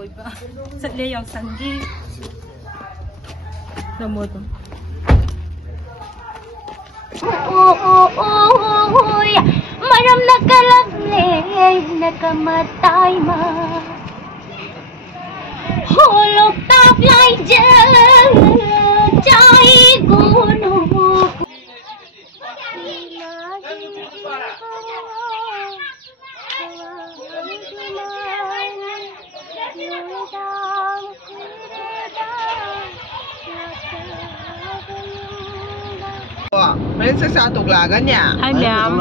Koiba Chatlure Yaosang Mabung Maram nakalagne nakamatay ma Holok taplay dyan Chay guno Princess sa Thoklk niya. Hi ma'am.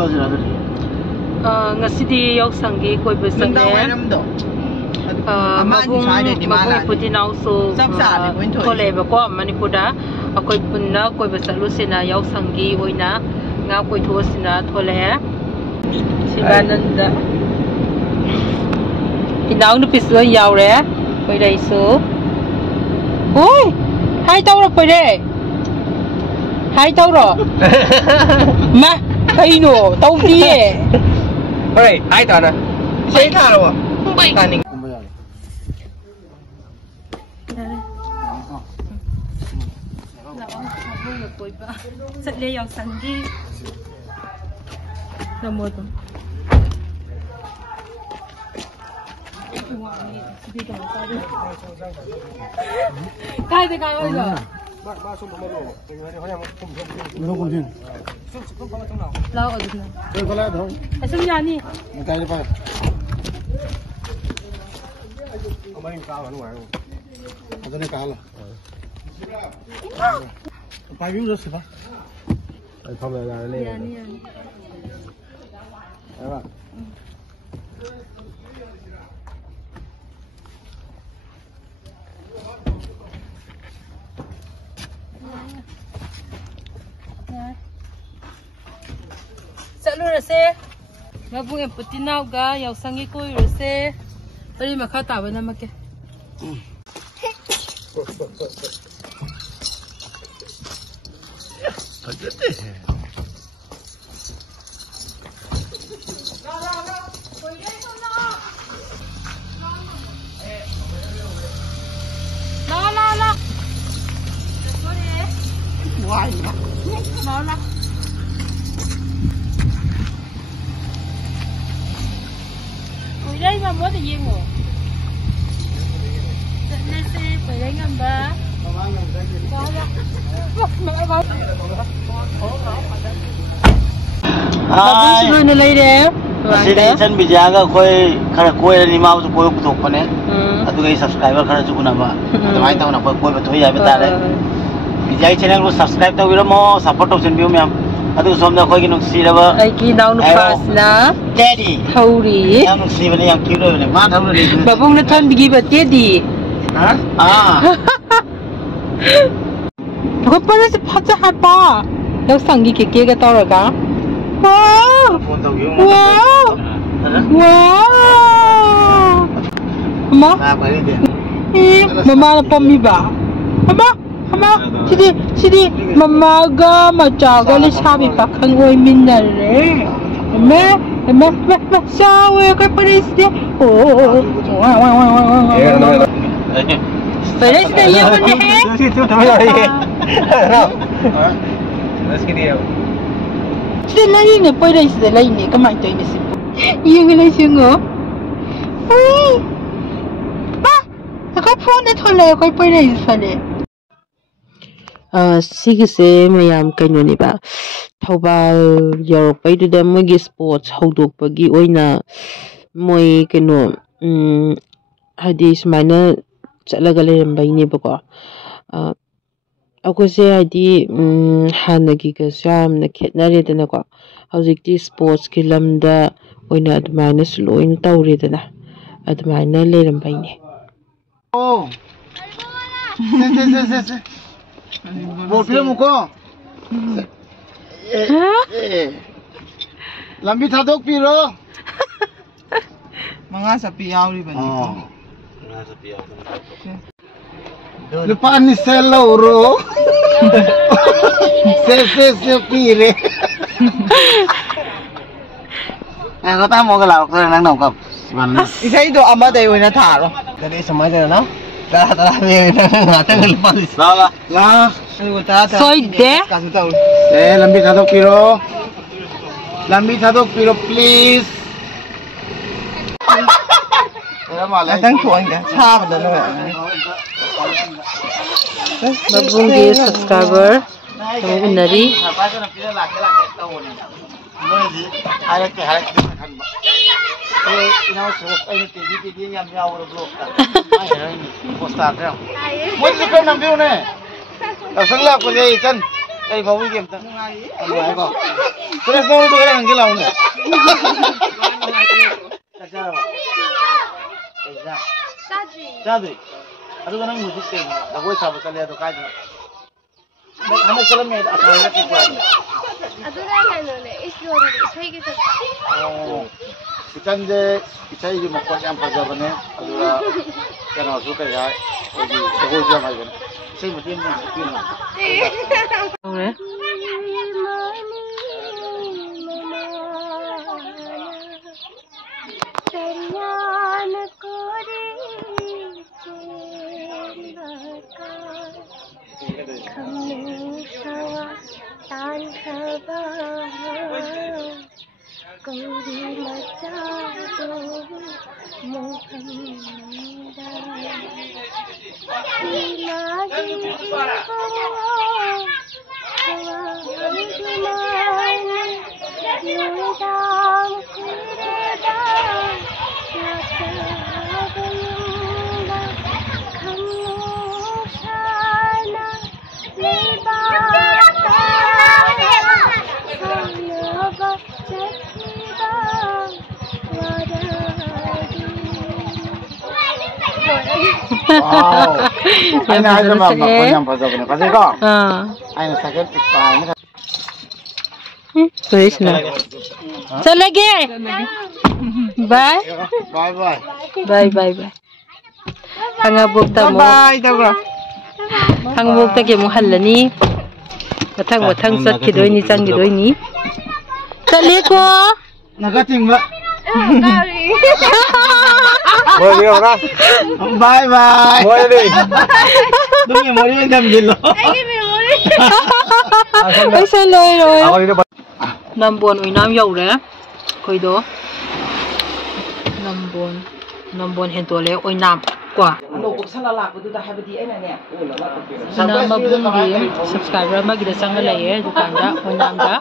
Ngasidi Yaosang Koiba Chatlure Mabung Pudinaw so Thoklk ko Manipur da Eikhoi Puna Koiba Chatlure sina Yaosang oina nga koitho sina Thoklk Sibananda Inaw nu pislo yaure koidai so Oi hai tawra koide Hai tawra Ma kaino tawdi Alright, hai tana. Say ka ro. Taning. Koiba Chatlure Yaosang Mabung Kai de kai oi lo. Lao ở được này. Tôi có lẽ không. Tại sao nhà đi? Một cái đi phải. Có mấy cao ở ngoài không? Có cái này cao rồi. Phải view rồi sao? Không là lên. Nhà đi. Đấy bạn. Chatlure se Mabung em Putinaw ga Yaosang Koi se Pari makha tawa na make La Why la đây mà muốn thì gì ngủ lên xe phải đánh ngầm ba Mabung sulo na lay de Sini chan bijaga koi khara koi ni mau to koi kutok pane atu gai subscriber khara chu kuna ba mai taw na koi ba thoi ya beta le bijai channel ko subscribe taw biro mo support option bio mem atu somda koi ki nuksi raba ai ki naw nu pass na daddy Thori yang nuksi bane yang cute bane ma thau re Mabung na than bigi ba daddy ko pa se phacha ha pa Yaosang ke ga tawraga Wow! Wow! Wow! Mama? Mama na pami ba? Mama? Sidi, mama ga majaga li sabi pa kang oy minare. Mama, sawe ka paris de. Oh. Paris de yun eh. Let's get it. Sila lagi ni, pwede sila lagi ni, kamay tayo ni si Po. Yung gila siya nga. Uy! Naka-phone na tolay, kaya pwede sila. Sigase mayam kanyo ni ba? Thawbal Europe to the mogi sports hawdok pagi oina moy kano hadis mana chalaga lerambay ni ba ko. Ako siya di hanagi ka siyam na ketnari na ko. Hawzik di sports kilamda oina admana sulo oina tawri na admana lerambay ni. Oh. Boleh muka. Lambi thadok piro. Mga sa piyaw ri bani. Mga sa piyaw. Lupa ni seloro. Se pire. Kau tahu mau ke laut, kau nang nongkap. Isa ito ama dayo na taro. Jadi semuanya na. Tara ngata ng palis. La. Ano tara. Soy de. Kaso taon. Lambi sadok piro. Lambi sadok piro please. Atang tuan ka. Sabi na Mabunggi subscriber. Kami nari. Ano sila may akala ko pa. Ato na ano isay kita. Ikan je isay yung makwa ang paggawa niya. Alura kana suka ya. Ogi tago siya may gan. Isay mo din na. Okay. Wow. Ay na sa mga kanyang paggawa niya. Kasi ko. Ay na sakit pa. Please na. So lagi. Bye. Bye. Hangabog ta mo. Bye bro. Hangabog ta ke mo halani. Matang sakkidoy ni changgidoy ni. Chale ko. Nagating ba? Sorry. Bye. Dumi mo rin ang dilo. Ay memory. Ay saloy roy. Nambon uy nam yaw re. Koido. Nambon hentole uy nam kwa. Ano ko sa lalaki do habadi ay na niya. Na mabunggi subscriber magida sanga laye dukanda uy nam da.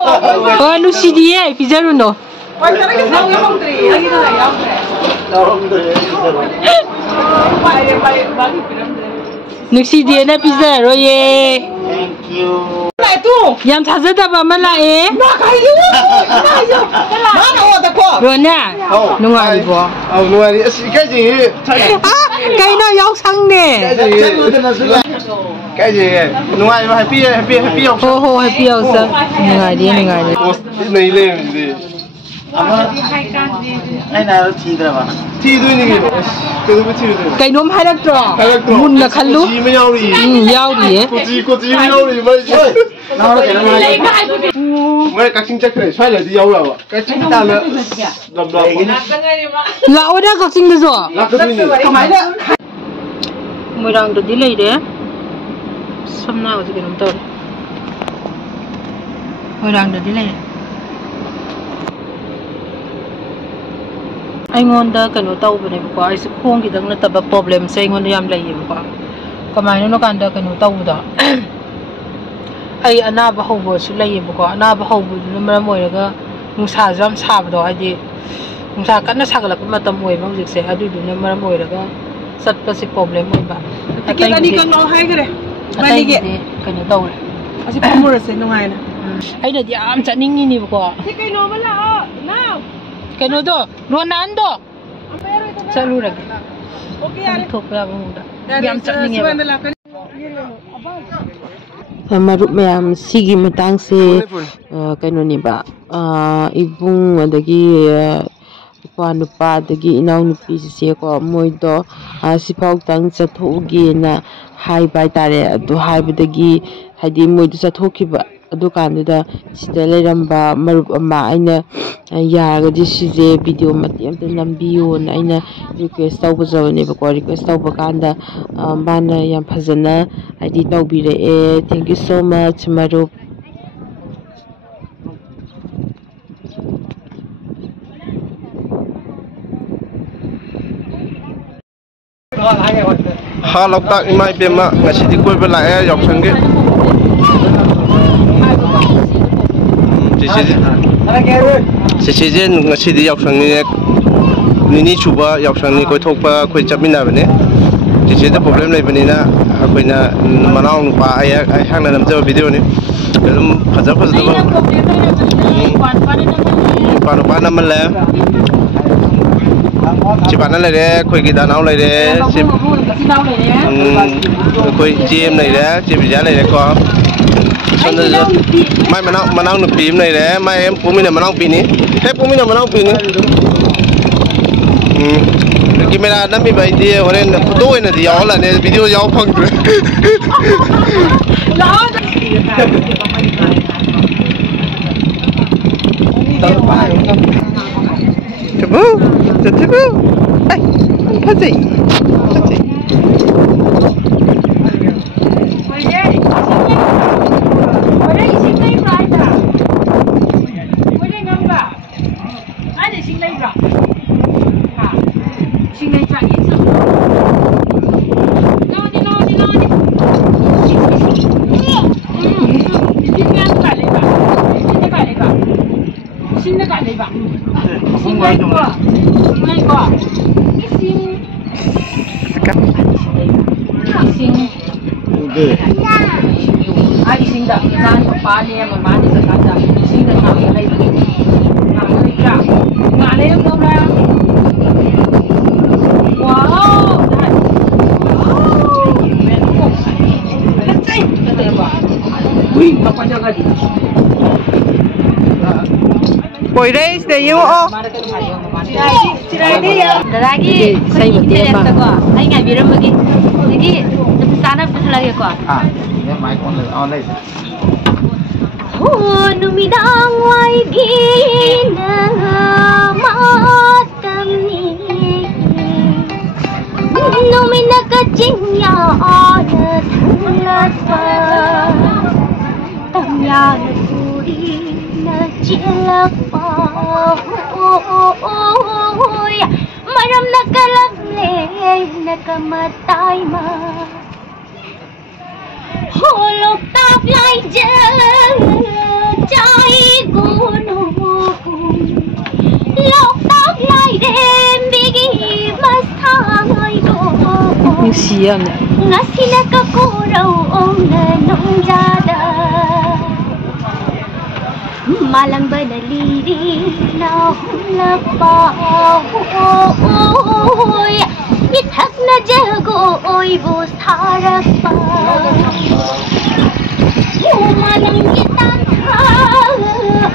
Oh ano si dia pizza no. Ay talaga sa yung tree. Lagi na lang yaw. Nuksi na pizza ro ye. Thank you. Yam thazadaba malae. Nakayo. Mana o da ko. Rona. Nungai bo. Nungai. Kai ji. Kai na yaosang ne. Kai ji. Nungai ba happy Ho happy yaosang. Nungai di. Nei le ni. Ay na thi dra ba. Thi du ni. Ke du thi du. Kai nom harak tro. Mun na khallu. Ji me yaw ri. Yaw ri. Ko ji me yaw ri ba. Na ro ke na ma. Mai ka ching chak re. Sai la di yaw la ba. Ka ching ta la. Dam la. La oda ka ching de zo. La ka ni. Kamai da. Moirang do di lei de. Samna o ji ke nom tor. Moirang do di lei. Ay ngonda kanu tau bane ko ay khong gidang na taba problem sa ngonda yam lai ko kamay no kanda kanu tau da ay anaba hobo su lai ko anaba hobo no maram oiraga nungsa jam sabdo adi nungsa kanna sagala ko matam oi ma hujik se adu du no maram oiraga satpa si problem oi ba Kaya ni kang no hay gare bani ge kanu tau asi pumura se no hay na ay na di am chaningi ni ko si kay no mala na kanu do Ronaldo Chatlure okay yare Thoklk muda yam chutning marup mayam sigi matang se kaino ni ba ibung adagi ipa nupa adagi inaw nupi se ko moido sipau tang chathogi na hai bai tare adu hai badagi hadi moido chathoki ba adukanduda sida leiramba marup ama aina yaragadi sije video mati amta nambiyo na aina request tawba jawne ba ko request tawba kanda bana yam phajana id tawbire e thank you so much marup ha Loktak imai bema ngasi di Koiba la Yaosang ge Sisi ngasi di Yaosang ni Nini Suba Yaosang ni Thoklk khoi chapmina bane sisi da problem lai bani na akoina manau nupa ai hangna namja video ni kalum khaja khaja da pa na mala Chipana lại đấy, khơi cái đàn áo lại đấy, khơi chim này đấy, chim giá này đấy có. Mai mà nấu nụp phím này đấy, mai em cũng mình là mà nấu phím ní, hết cũng mình là mà nấu phím ní. Cái mình là nắm bị vậy thì hồi nay tôi là thì gió là này video gió phong rồi. Chụp ai cái gì Boy race deh you oh. Lagi saya berdiam tak? Saya ngai biram lagi. Jadi sana betul lagi kau. Ini mic online. Numit wai gina matam ni. Numit nak kecing ya ada thulat pa. Tam ya suri na cilak pa. Maram nakalag le nakamatay ma. Holok tap lai jang chai gono lok tap lai dem bigi masthai go Nusian ngasi nakakurau ong na nong jada malang banaliri na hulak pa ithak na jago oi bo sarak pa malang kita boduna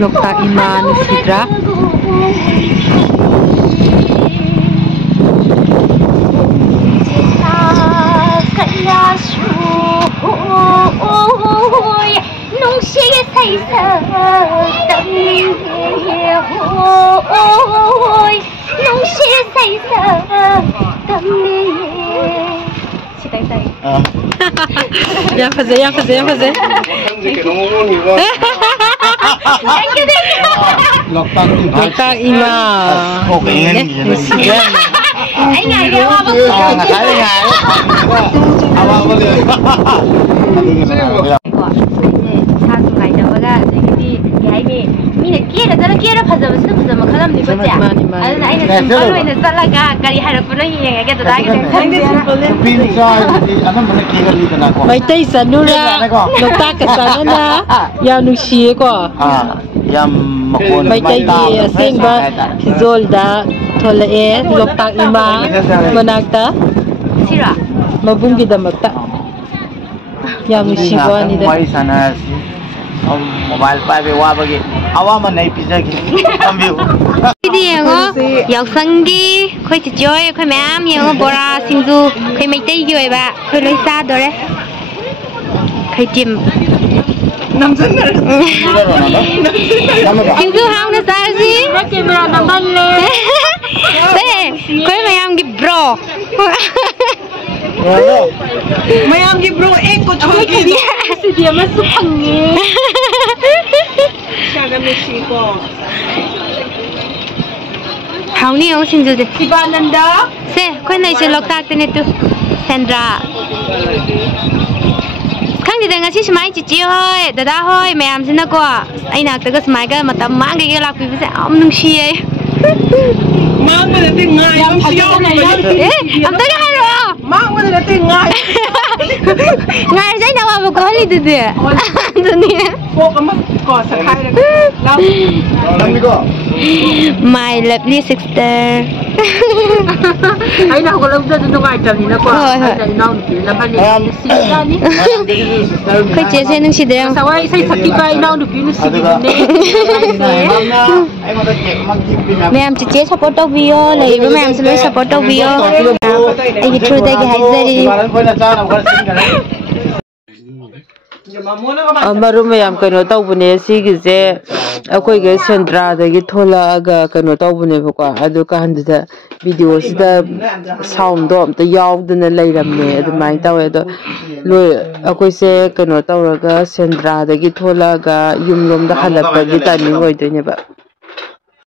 Loktak iman sidra kaya suy nung sige say sa taming hoy nung sige say sa taming si tay tay Yang fazer Loktak iman Nusian anh ngài kia hoa bông 사주 많이 나와가 저기 야이미 미네 끼에다 저라 끼에라 파자 무슨 가람 니 버지 아니 아니 걸로 있는 살라가 가리 하러 보는 이야기가 또 나게 된 Pinsa di anak mana kira ni kena kau. Mai tay sanura Loktak ka sanana ya nusie ko Yam makon Mai tay di sengba hizolda tholae Loktak ima manakta 싫어 Mabung gidamakta Ya nusiwa ni da Wai sana mobile pa be wa bagi awa man nai pizza ki ambiu Đi ngó Yaosang gi khoi chi joy khoi mam yang bora singju khoi mai tai gi ba khoi loi sa do re khaitim Sinju hauna sarsi camera number le se koi mayam gi bro mayam gi bro ek ko choki si dia masuk angin Saga Mexico hauni au sinju de Sibananda se koi nai se loktak te ne tu Sandra khang de ngasi smai chi chi hoi dada hoi mayam sina ko ai nak ta ga smai ga matam mang ge lak pi se am nung shi ai mang ma de ngai am siyo am ta ga haro mang ma de ngai ngai sai na ba ko li de tu ni ko ma ko sa khai la Lambi ko. my lovely sister ai na ko lam da nu ngai tam ni na ko ai na ni la ba ni si ya ni khoi che se nung si de sa wai sai sakki kai na nu bi nu si ni ne Ai mo da ke mag ki pina. Ma'am चिचे सपोर्ट तो बियो लेबो मैम से सपोर्ट तो बियो आई थ्रू दे के हाइजरी Baran ko na cha na ko sin ka. Maru mayam kano tawbune sigise akoige Sandra dagi tholaaga kano tawbune bako adu kahandida video sida sound do amta yawdana leiramne adumai tawe do loi akoise kano tawraga Sandra dagi tholaaga yumlom da halakpa gi timing oidoine ba